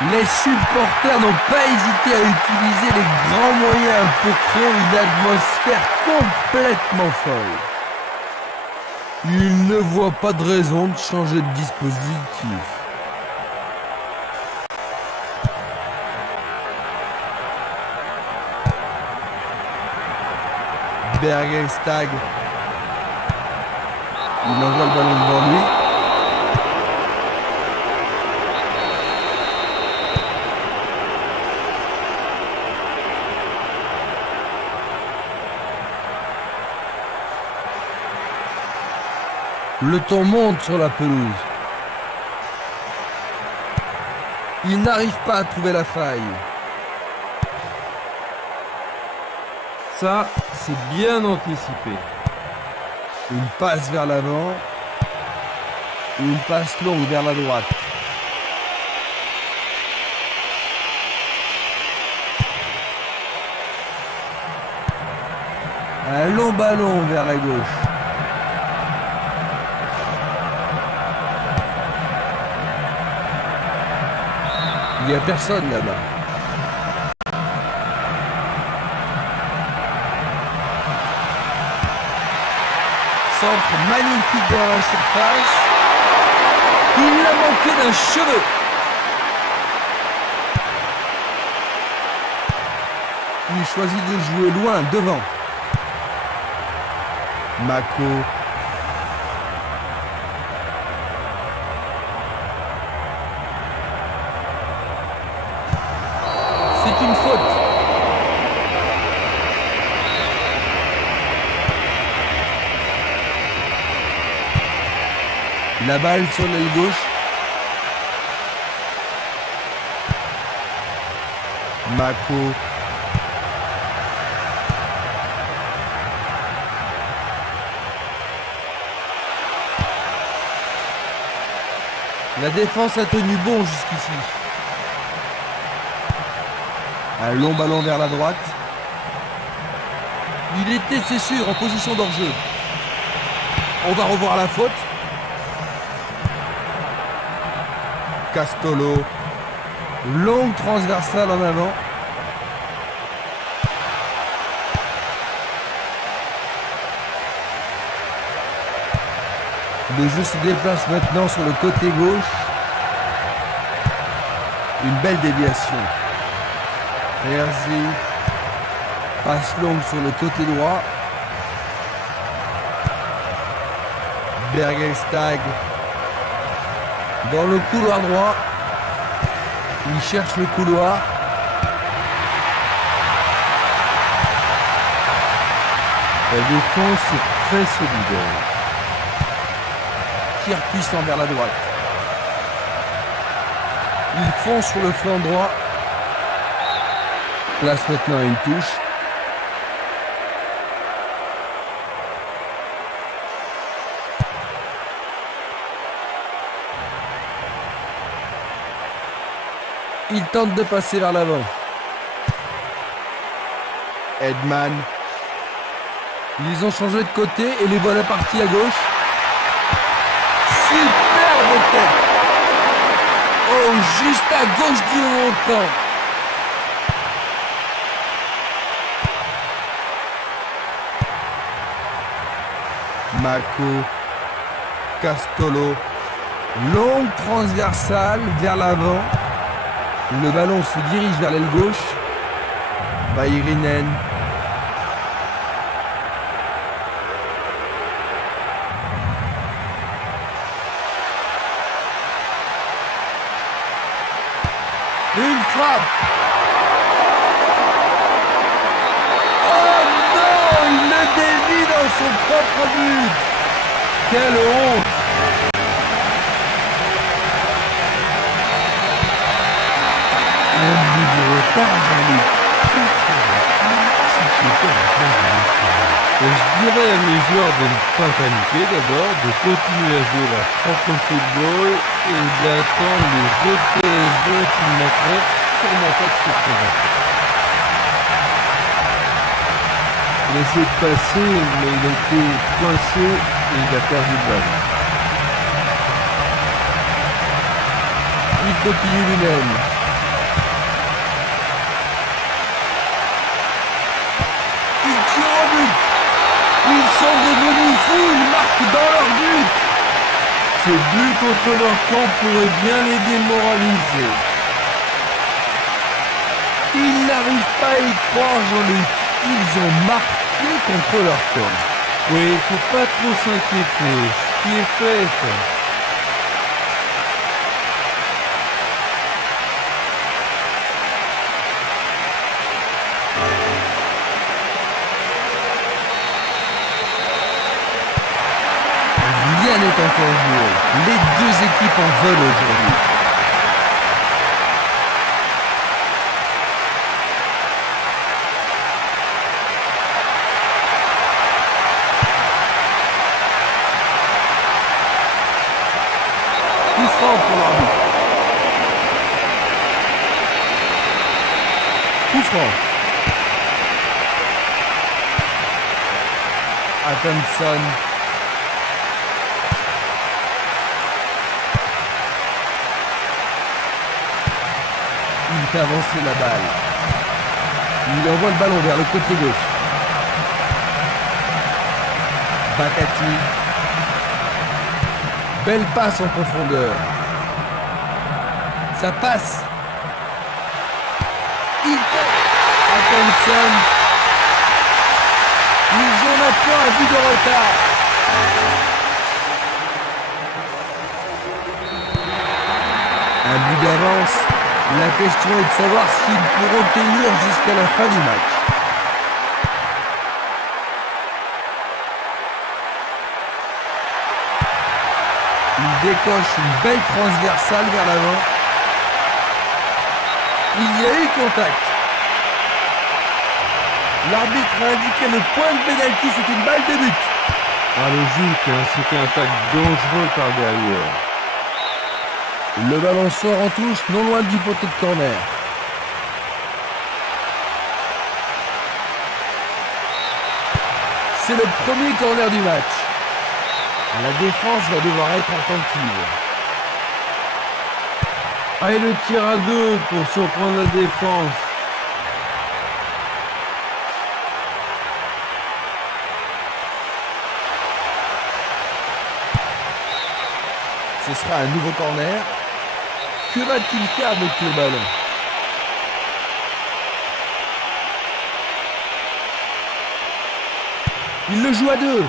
Les supporters n'ont pas hésité à utiliser les grands moyens pour créer une atmosphère complètement folle. Ils ne voient pas de raison de changer de dispositif. Bergestag. Il envoie le ballon devant lui. Le ton monte sur la pelouse. Il n'arrive pas à trouver la faille. Ça, c'est bien anticipé. Une passe vers l'avant. Une passe longue vers la droite. Un long ballon vers la gauche. Il n'y a personne là-bas. Centre magnifique dans la surface. Il a manqué d'un cheveu. Il choisit de jouer loin, devant. Mako. C'est une faute. La balle sur l'aile gauche. Mako. La défense a tenu bon jusqu'ici. Un long ballon vers la droite. Il était, c'est sûr, en position d'hors-jeu. On va revoir la faute. Castolo. Longue transversale en avant. Le jeu se déplace maintenant sur le côté gauche. Une belle déviation. Herzi. Passe longue sur le côté droit. Bergestag. Dans le couloir droit. Il cherche le couloir. La défense est très solidaire. Tir puissant vers la droite. Il fonce sur le flanc droit. Place maintenant une touche. Il tente de passer vers l'avant. Edman. Ils ont changé de côté et les voilà partis à gauche. Superbe tête. Oh, juste à gauche du montant. Mako. Castolo. Longue transversale vers l'avant. Le ballon se dirige vers l'aile gauche. Vairinen. Une frappe. Oh non, il le dévie dans son propre but. Quelle honte. Je dirais à mes joueurs de ne pas paniquer d'abord, de continuer à jouer leur propre football et d'attendre les occasions qui ne manqueraient sûrement pas de se présenter. Il a essayé de passer, mais il a été coincé et il a perdu le ballon. Il continue lui-même. Ce but contre leur camp pourrait bien les démoraliser. Ils n'arrivent pas à y croire, Jean-Luc. Ils ont marqué contre leur camp. Oui, faut pas trop s'inquiéter. Ce qui est fait, quoi. Rien n'est encore joué. Les deux équipes en veulent aujourd'hui. Coup franc pour l'arbitre. Coup franc. Atkinson. Il fait avancer la balle. Il envoie le ballon vers le côté gauche. Bakati. Belle passe en profondeur. Ça passe. Atkinson. Ils ont maintenant un but de retard. Un but d'avance. La question est de savoir s'ils pourront tenir jusqu'à la fin du match. Il décoche une belle transversale vers l'avant. Il y a eu contact. L'arbitre a indiqué le point de pénalty, c'est une balle de but. Ah, logique, hein, c'était un tacle dangereux par derrière. Le ballon sort en touche, non loin du poteau de corner. C'est le premier corner du match. La défense va devoir être attentive. Ah, et le tir à deux pour surprendre la défense. Ce sera un nouveau corner. Que va-t-il faire avec le ballon? Il le joue à deux.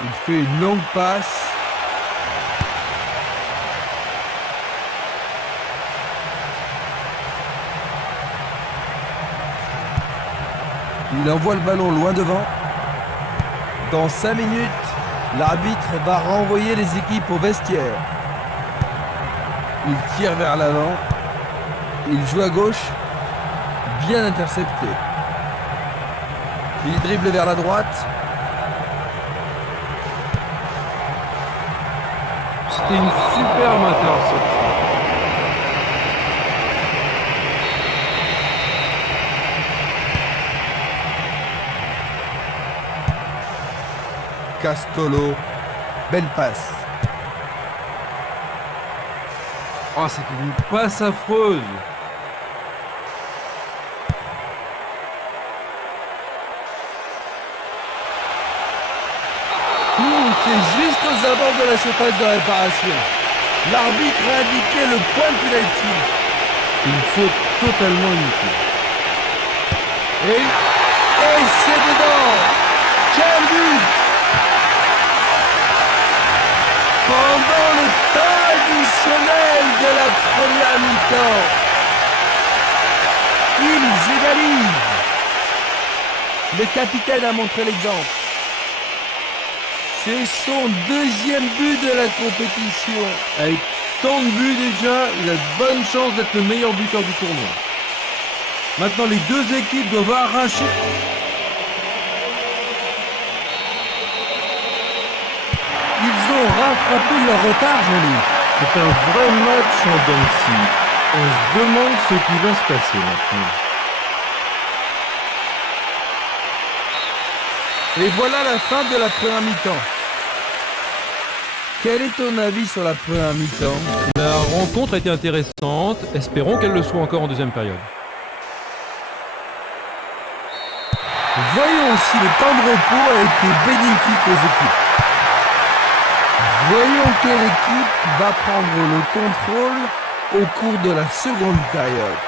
Il fait une longue passe. Il envoie le ballon loin devant. Dans 5 minutes, l'arbitre va renvoyer les équipes au vestiaire. Il tire vers l'avant. Il joue à gauche. Bien intercepté. Il dribble vers la droite. C'était une superbe interception. Castolo. Belle passe. Oh, c'était une passe affreuse. C'est juste aux abords de la surface de réparation. L'arbitre a indiqué le point de pénalty. Une faute totalement inutile. Et c'est dedans. Quel but! Pendant le temps additionnel de la première mi-temps, ils égalisent. Le capitaine a montré l'exemple. C'est son deuxième but de la compétition. Avec tant de buts déjà, il a de bonnes chances d'être le meilleur buteur du tournoi. Maintenant, les deux équipes doivent arracher. Ils ont rattrapé leur retard, Jean-Luc. C'est un vrai match en dents de scie. On se demande ce qui va se passer maintenant. Et voilà la fin de la première mi-temps. Quel est ton avis sur la première mi-temps? La rencontre a été intéressante. Espérons qu'elle le soit encore en deuxième période. Voyons si le temps de repos a été bénéfique aux équipes. Voyons quelle équipe va prendre le contrôle au cours de la seconde période.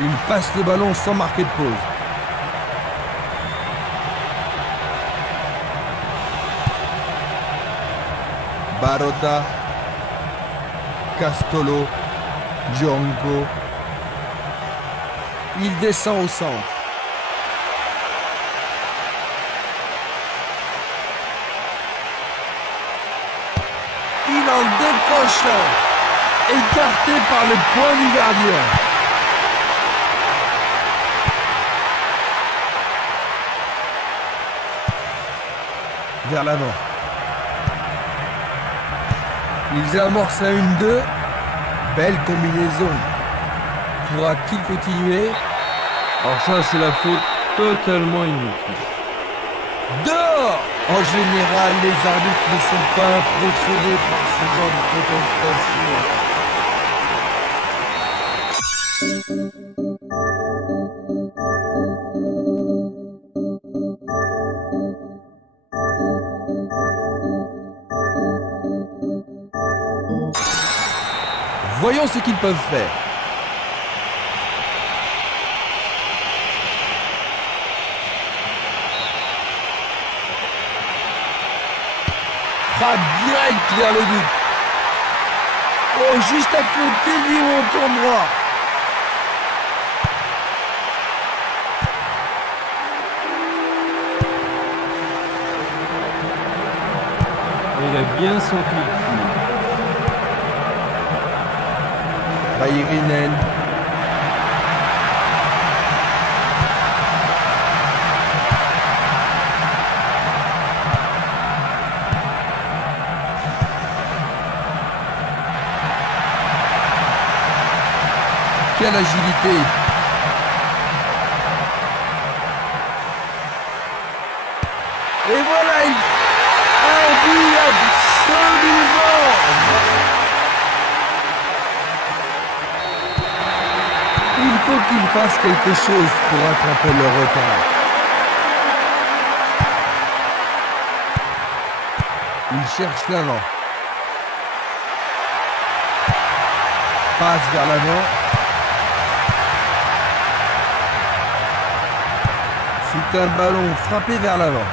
Il passe le ballon sans marquer de pause. Barotta, Castolo, Diongo. Il descend au centre. Il en décroche un, écarté par le point du gardien. Vers l'avant. Ils amorcent un 1-2. Belle combinaison. Pourra-t-il continuer? Alors ça, c'est la faute totalement inutile. Dehors! En général, les arbitres ne sont pas impressionnés par ce genre de protestation. Voyons ce qu'ils peuvent faire. Frappe direct vers le but. Oh, juste à côté du rond droit. Il a bien senti le coup. Väyrynen. Quelle agilité! Et voilà, un but absolument! Il faut qu'il fasse quelque chose pour rattraper le retard. Il cherche l'avant. Passe vers l'avant. C'est un ballon frappé vers l'avant.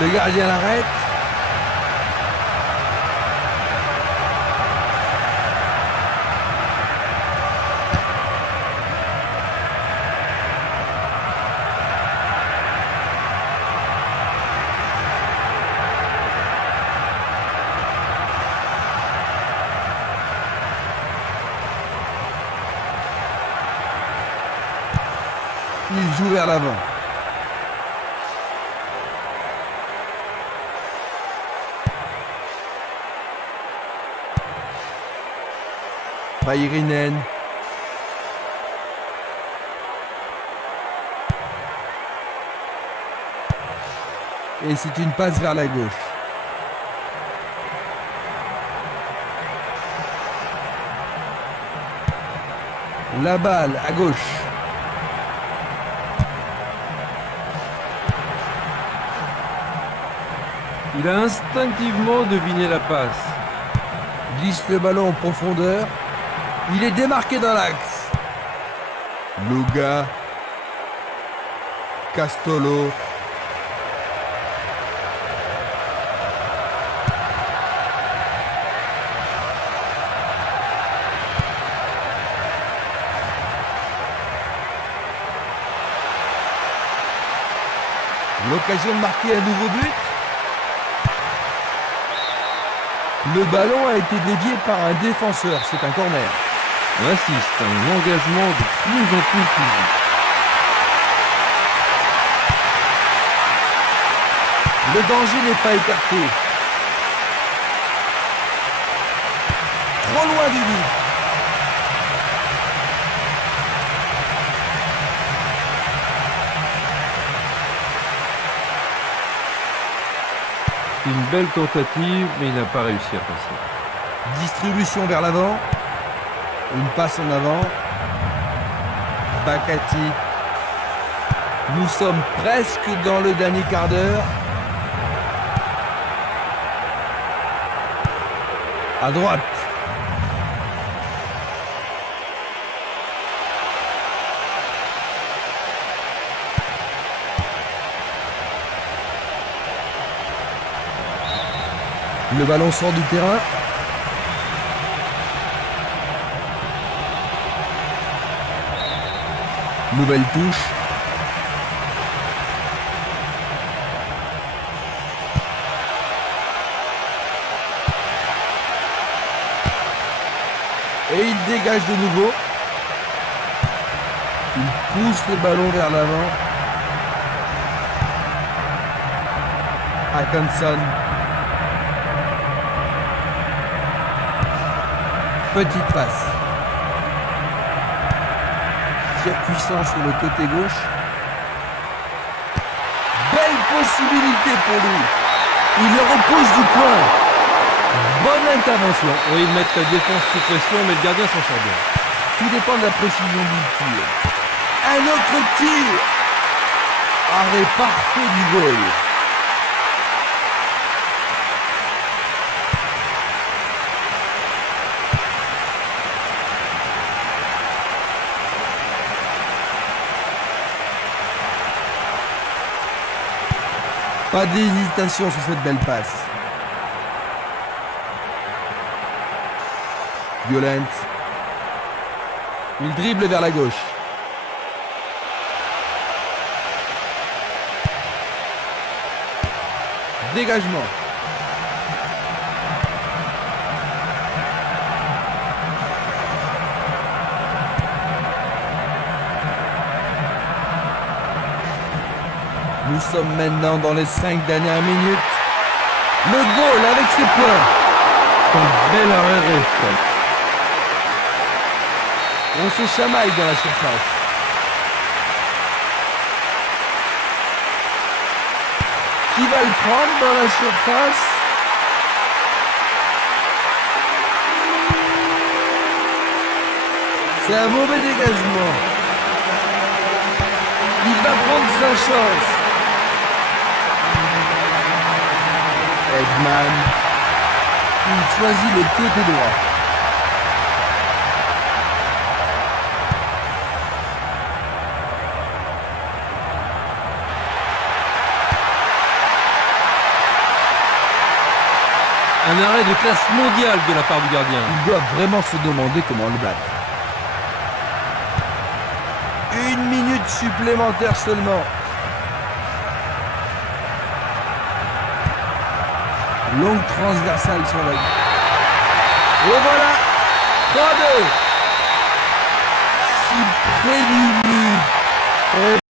Le gardien l'arrête. Il joue vers l'avant. Väyrynen. Et c'est une passe vers la gauche. La balle à gauche. Il a instinctivement deviné la passe. Glisse le ballon en profondeur. Il est démarqué dans l'axe. Luga. Castolo. L'occasion de marquer un nouveau but. Le ballon a été dévié par un défenseur, c'est un corner. On assiste à un engagement de plus en plus physique. Le danger n'est pas écarté. Trop loin du but. Une belle tentative, mais il n'a pas réussi à passer. Distribution vers l'avant. Une passe en avant. Bakati. Nous sommes presque dans le dernier quart d'heure. À droite. Le ballon sort du terrain. Nouvelle touche. Et il dégage de nouveau. Il pousse le ballon vers l'avant. Atkinson. Petite passe. Tir puissant sur le côté gauche. Belle possibilité pour lui. Il le repose du coin. Bonne intervention. Oui, ils mettent la défense sous pression, mais le gardien s'en sort bien. Tout dépend de la précision du tir. Un autre tir. Arrêt parfait du goal. Pas d'hésitation sur cette belle passe. Violent. Il dribble vers la gauche. Dégagement. Nous sommes maintenant dans les 5 dernières minutes. Le goal avec ses points. Un bel arrêt réflexe. On se chamaille dans la surface. Qui va le prendre dans la surface? C'est un mauvais dégagement. Il va prendre sa chance. Edman. Il choisit le côté droit. Un arrêt de classe mondiale de la part du gardien. Ils doivent vraiment se demander comment le battre. 1 minute supplémentaire seulement. Longue transversale sur la... Et voilà 3-2. Si près du but.